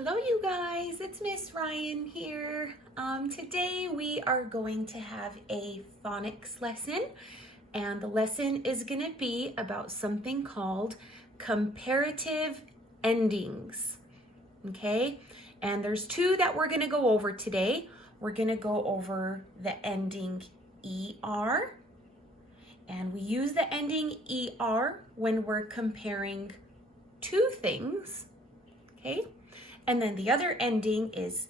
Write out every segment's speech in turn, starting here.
Hello you guys, it's Miss Ryan here. Today we are going to have a phonics lesson, and the lesson is going to be about something called comparative endings. Okay, and there's two that we're going to go over today. We're going to go over the ending ER, and we use the ending ER when we're comparing two things. Okay. And then the other ending is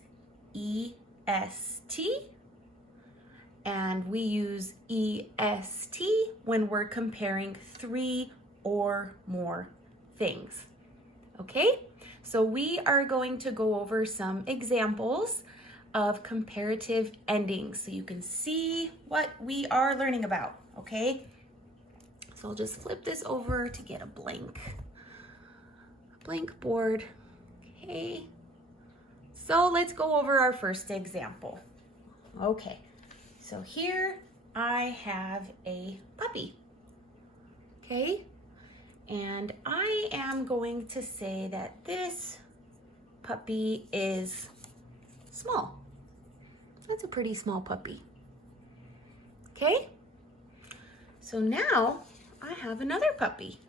EST, and we use EST when we're comparing three or more things. Okay, so we are going to go over some examples of comparative endings so you can see what we are learning about. Okay, so I'll just flip this over to get a blank board. Okay, so let's go over our first example. Okay, so here I have a puppy. Okay, and I am going to say that this puppy is small. That's a pretty small puppy. Okay, so now I have another puppy.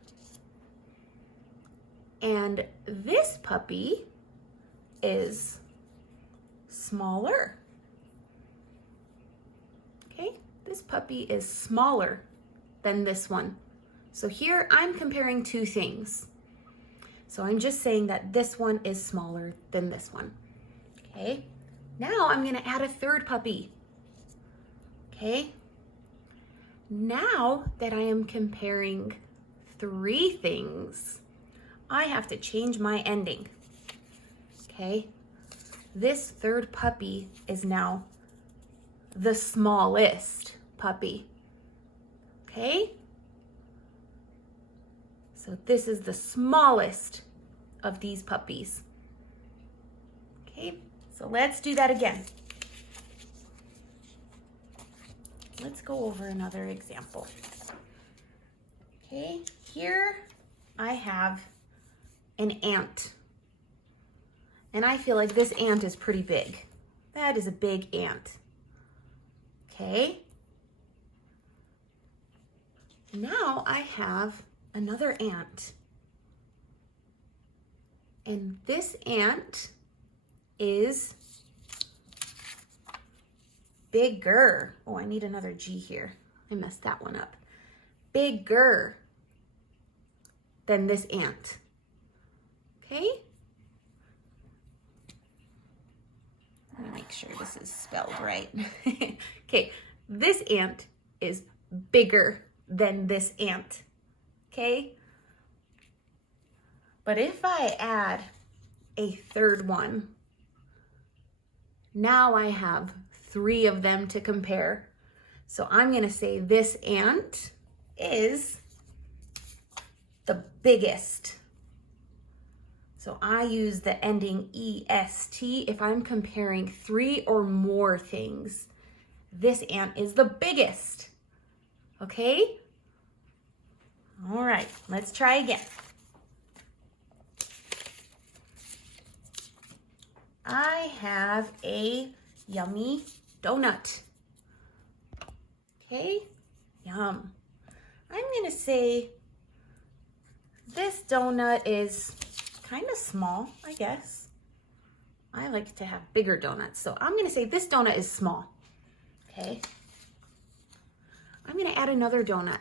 And this puppy is smaller. Okay, this puppy is smaller than this one. So here I'm comparing two things. So I'm just saying that this one is smaller than this one. Okay, now I'm gonna add a third puppy. Okay, now that I am comparing three things, I have to change my ending. Okay, this third puppy is now the smallest puppy. Okay, so this is the smallest of these puppies. Okay, so let's do that again. Let's go over another example. Okay, here I have an ant. And I feel like this ant is pretty big. That is a big ant. Okay. Now I have another ant. And this ant is bigger. Oh, I need another G here. I messed that one up. Bigger than this ant. Okay? Let me make sure this is spelled right. Okay, this ant is bigger than this ant. Okay? But if I add a third one, now I have three of them to compare. So I'm going to say this ant is the biggest. So I use the ending EST if I'm comparing three or more things. This ant is the biggest. Okay? All right, let's try again. I have a yummy donut. Okay? Yum. I'm gonna say this donut is kind of small, I guess. I like to have bigger donuts, so I'm gonna say this donut is small. Okay. I'm gonna add another donut.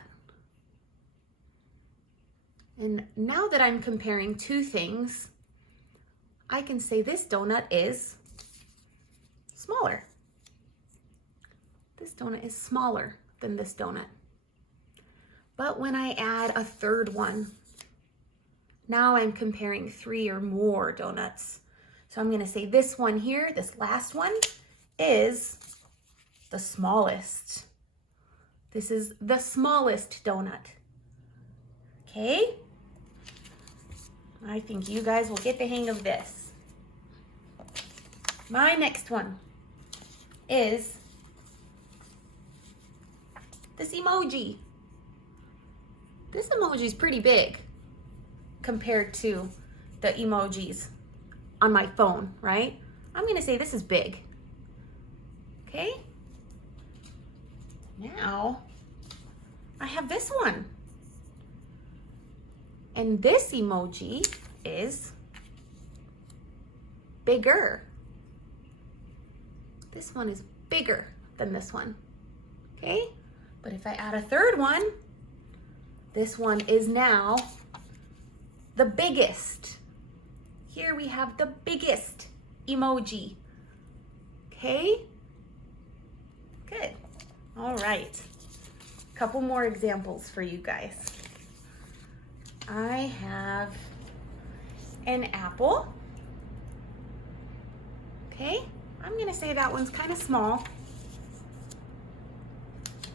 And now that I'm comparing two things, I can say this donut is smaller. This donut is smaller than this donut. But when I add a third one, now I'm comparing three or more donuts. So I'm gonna say this one here, this last one, is the smallest. This is the smallest donut. Okay? I think you guys will get the hang of this. My next one is this emoji. This emoji is pretty big compared to the emojis on my phone, right? I'm gonna say this is big, okay? Now, I have this one. And this emoji is bigger. This one is bigger than this one, okay? But if I add a third one, this one is now the biggest. Here we have the biggest emoji, okay? Good, all right. Couple more examples for you guys. I have an apple, okay? I'm gonna say that one's kind of small.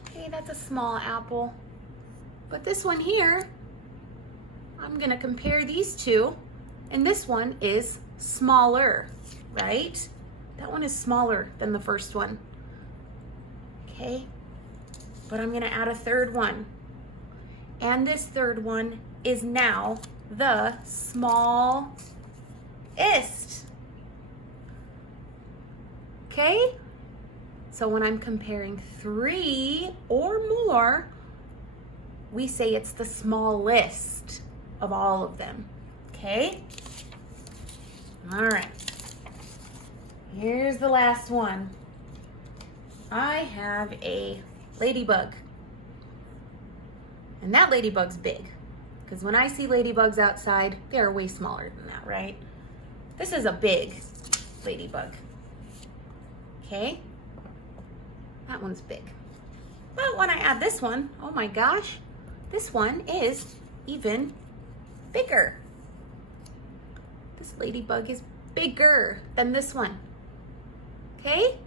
Okay, that's a small apple. But this one here, I'm gonna compare these two, and this one is smaller, right? That one is smaller than the first one, okay? But I'm gonna add a third one. And this third one is now the smallest. Okay? So when I'm comparing 3 or more, we say it's the smallest of all of them. Okay? All right. Here's the last one. I have a ladybug. And that ladybug's big. Because when I see ladybugs outside, they're way smaller than that, right? This is a big ladybug. Okay? That one's big. But when I add this one, oh my gosh, this one is even bigger. This ladybug is bigger than this one. Okay?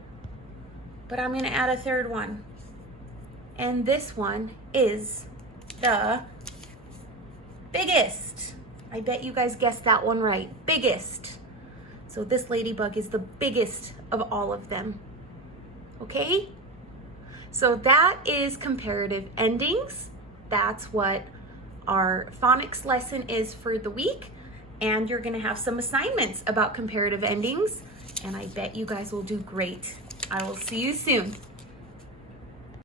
But I'm gonna add a third one. And this one is the biggest. I bet you guys guessed that one right. Biggest. So this ladybug is the biggest of all of them. Okay? So that is comparative endings. That's what our phonics lesson is for the week. And you're gonna have some assignments about comparative endings. And I bet you guys will do great. I will see you soon.